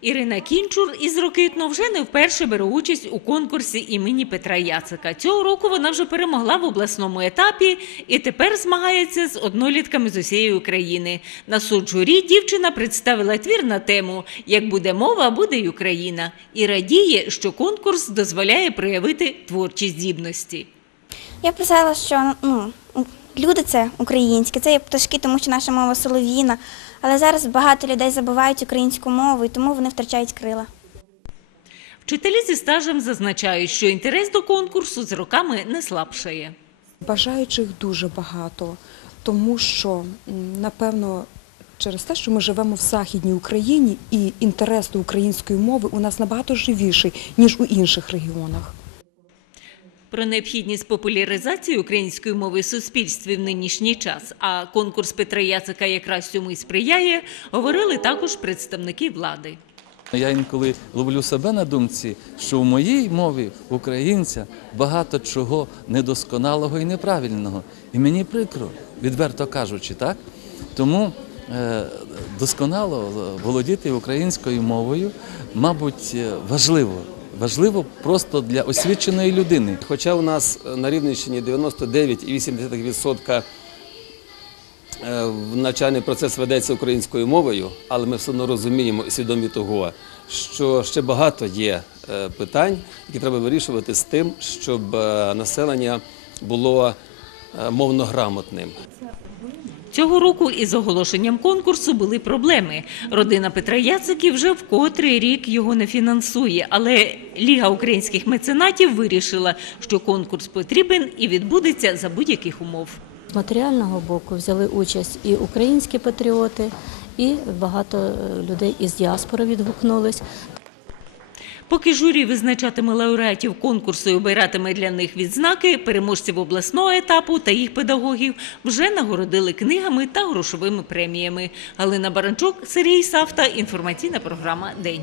Ірина Кінчур із Рокитно вже не вперше бере участь у конкурсі імені Петра Яцика. Цього року вона вже перемогла в обласному етапі і тепер змагається з однолітками з усієї України. На суд журі дівчина представила твір на тему Як буде мова, буде й Україна і радіє, що конкурс дозволяє проявити творчі здібності. Я писала, що ну, люди це українські, це є пташки, тому що наша мова солов'їна. Але зараз багато людей забувають українську мову і тому вони втрачають крила. Вчителі зі стажем зазначають, що інтерес до конкурсу з роками не слабшає. Бажаючих дуже багато, тому що, напевно, через те, що ми живемо в Західній Україні, і інтерес до української мови у нас набагато живіший, ніж у інших регіонах. Про необхідність популяризації української мови в суспільстві в нинішній час, а конкурс Петра Яцика якраз цьому і сприяє, говорили також представники влади. Я інколи ловлю себе на думці, що в моїй мові українця багато чого недосконалого і неправильного. І мені прикро, відверто кажучи, так? Тому е, досконало володіти українською мовою, мабуть, е, важливо. Важливо просто для освіченої людини. Хоча у нас е, на Рівненщині 99,8% е, навчальний процес ведеться українською мовою, але ми все одно розуміємо і свідомі того, що ще багато є е, питань, які треба вирішувати з тим, щоб населення було мовно грамотним. Цього року із оголошенням конкурсу були проблеми. Родина Петра Яциків вже в котрий рік його не фінансує, але Ліга українських меценатів вирішила, що конкурс потрібен і відбудеться за будь-яких умов. З матеріального боку взяли участь і українські патріоти, і багато е, людей із діаспори відгукнулись. Поки журі визначатиме лауреатів конкурсу і обиратиме для них відзнаки, переможців обласного етапу та їх педагогів вже нагородили книгами та грошовими преміями. Галина Баранчук, Сергій Савта. Інформаційна програма День.